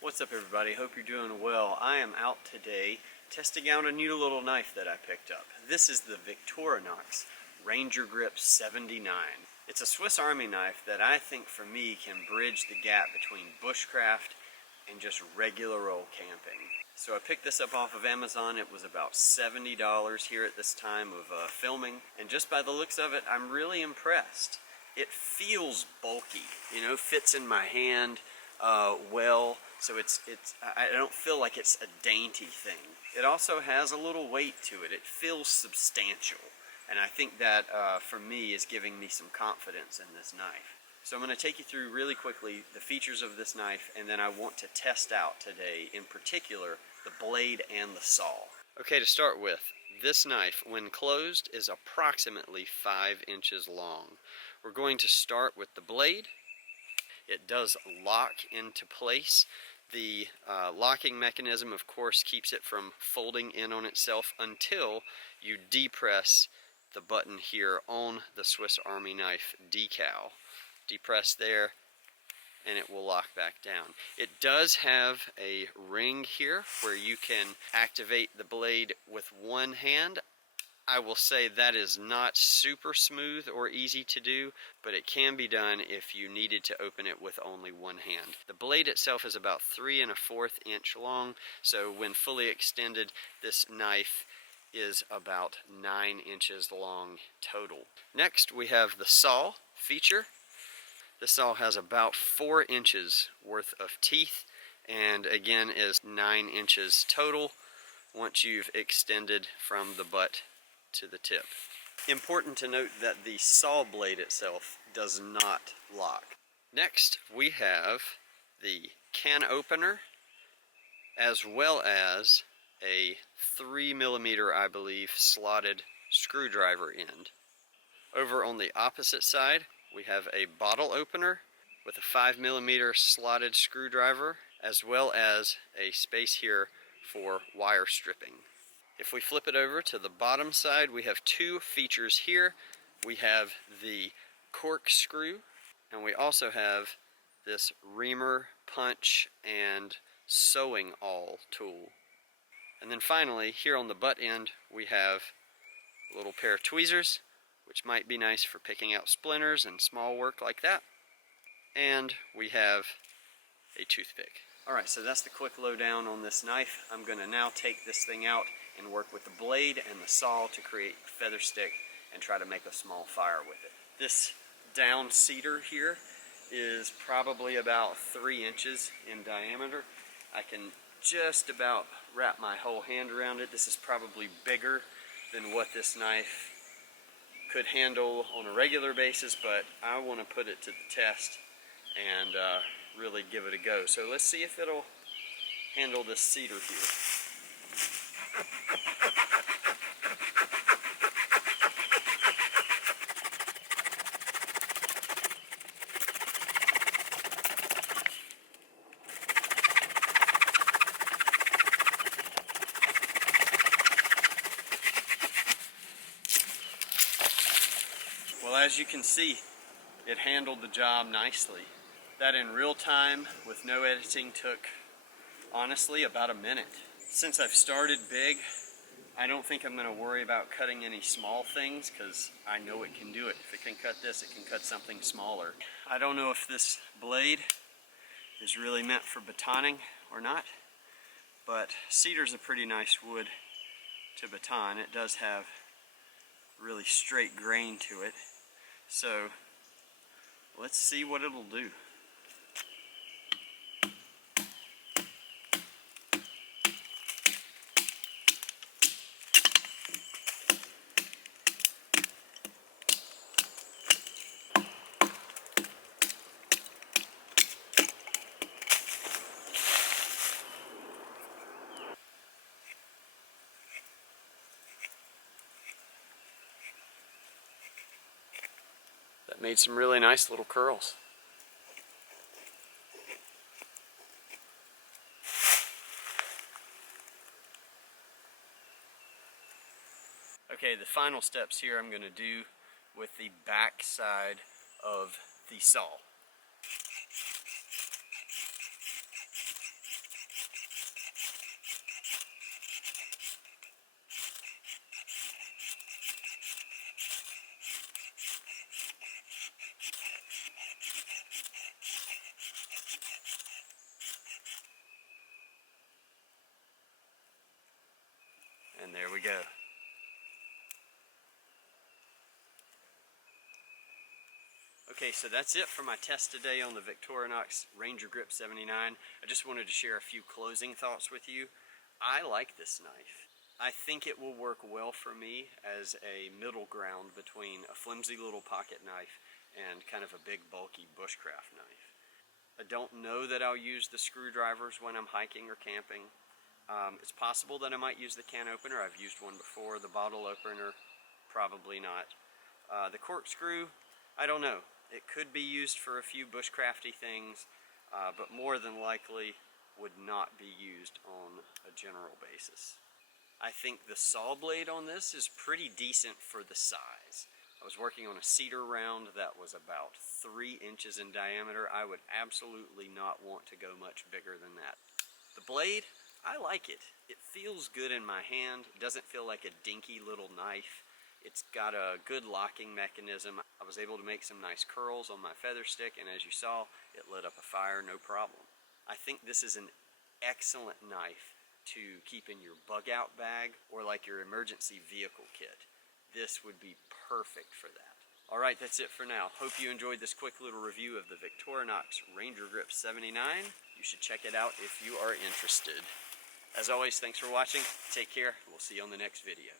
What's up everybody? Hope you're doing well. I am out today testing out a new little knife that I picked up. This is the Victorinox RangerGrip 79. It's a Swiss Army knife that I think for me can bridge the gap between bushcraft and just regular old camping. So I picked this up off of Amazon. It was about $70 here at this time of filming, and just by the looks of it, I'm really impressed. It feels bulky, you know, fits in my hand well, so I don't feel like it's a dainty thing. It also has a little weight to it. It feels substantial, and I think that for me is giving me some confidence in this knife. So I'm going to take you through really quickly the features of this knife, and then I want to test out today, in particular, the blade and the saw. Okay, to start with, this knife, when closed, is approximately 5 inches long. We're going to start with the blade. It does lock into place. The locking mechanism, of course, keeps it from folding in on itself until you depress the button here on the Swiss Army knife decal. Depress there, and it will lock back down. It does have a ring here where you can activate the blade with one hand. I will say that is not super smooth or easy to do, but it can be done if you needed to open it with only one hand. The blade itself is about 3 1/4 inch long, so when fully extended, this knife is about 9 inches long total. Next, we have the saw feature. The saw has about 4 inches worth of teeth, and again is 9 inches total once you've extended from the butt to the tip. Important to note that the saw blade itself does not lock. Next, we have the can opener, as well as a 3mm, I believe, slotted screwdriver end. Over on the opposite side, we have a bottle opener with a 5mm slotted screwdriver, as well as a space here for wire stripping. If we flip it over to the bottom side, we have 2 features here. We have the corkscrew, and we also have this reamer, punch, and sewing awl tool. And then finally, here on the butt end, we have a little pair of tweezers, which might be nice for picking out splinters and small work like that. And we have a toothpick. Alright, so that's the quick lowdown on this knife. I'm going to now take this thing out and work with the blade and the saw to create a feather stick and try to make a small fire with it. This down cedar here is probably about 3 inches in diameter. I can just about wrap my whole hand around it. This is probably bigger than what this knife could handle on a regular basis, but I want to put it to the test and really give it a go. So let's see if it'll handle this cedar here. Well, as you can see, it handled the job nicely. That in real time with no editing took, honestly, about a minute. Since I've started big, I don't think I'm going to worry about cutting any small things because I know it can do it. If it can cut this, it can cut something smaller. I don't know if this blade is really meant for batoning or not, but cedar's a pretty nice wood to baton. It does have really straight grain to it. So let's see what it'll do. That made some really nice little curls. Okay, the final steps here I'm going to do with the back side of the saw. And there we go. Okay, so that's it for my test today on the Victorinox RangerGrip 79. I just wanted to share a few closing thoughts with you. I like this knife. I think it will work well for me as a middle ground between a flimsy little pocket knife and kind of a big bulky bushcraft knife. I don't know that I'll use the screwdrivers when I'm hiking or camping. It's possible that I might use the can opener. I've used one before. The bottle opener, probably not. The corkscrew, I don't know. It could be used for a few bushcrafty things, but more than likely would not be used on a general basis. I think the saw blade on this is pretty decent for the size. I was working on a cedar round that was about 3 inches in diameter. I would absolutely not want to go much bigger than that. The blade, I like it. It feels good in my hand. It doesn't feel like a dinky little knife. It's got a good locking mechanism. I was able to make some nice curls on my feather stick, and as you saw, it lit up a fire, no problem. I think this is an excellent knife to keep in your bug out bag or like your emergency vehicle kit. This would be perfect for that. Alright, that's it for now. Hope you enjoyed this quick little review of the Victorinox RangerGrip 79. You should check it out if you are interested. As always, thanks for watching. Take care. We'll see you on the next video.